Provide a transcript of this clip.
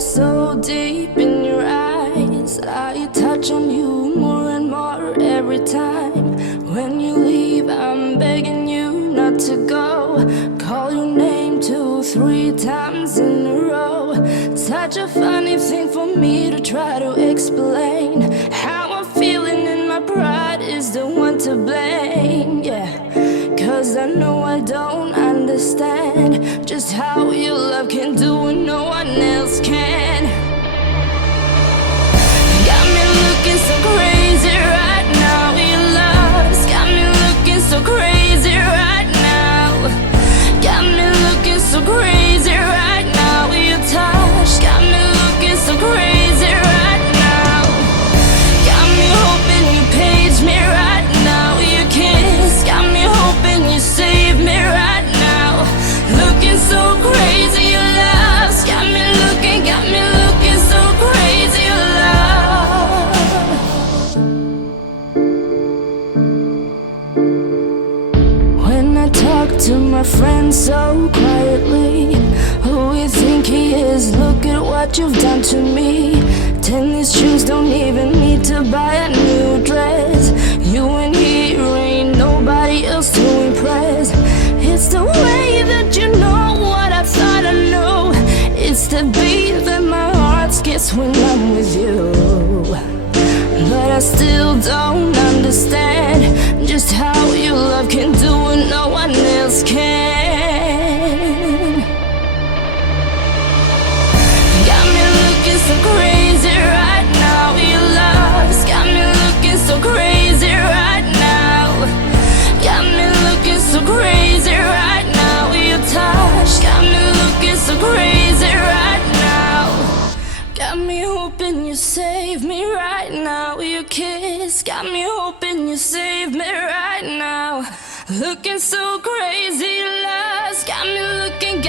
so deep in your eyes. I touch on you more and more every time. When you leave, I'm begging you not to go. Call your name 2, 3 times in a row. Such a funny thing for me to try to explain. How I'm feeling and my pride is the one to blame. Yeah, 'cause I know I don't understand just how your love can do what no one else can. Got me looking so crazy right now. Your love's got me looking so crazy right now. Got me looking so crazy right now. Your touch got me looking so crazy right now. Got me hoping you page me right now. Your kiss got me hoping you save me right now. Looking so crazy, your love's got me looking so crazy, your love. When I talk to my friends so quietly, who you think he is? Look at what you've done to me. Tennis shoes, don't even need to buy a new dress. You and here ain't nobody else to impress. It's the way that you know what I thought I knew. It's the beat that my heart skips when I'm with you. But I still don't understand just how your love can do what no one else can. Got me looking so crazy right now. Your love's got me looking so crazy right now. Got me looking so crazy right now. Your touch got me looking so crazy right now. Got me hoping you save me right now. Your kiss got me hoping you save me right now. Looking so crazy, love's got me looking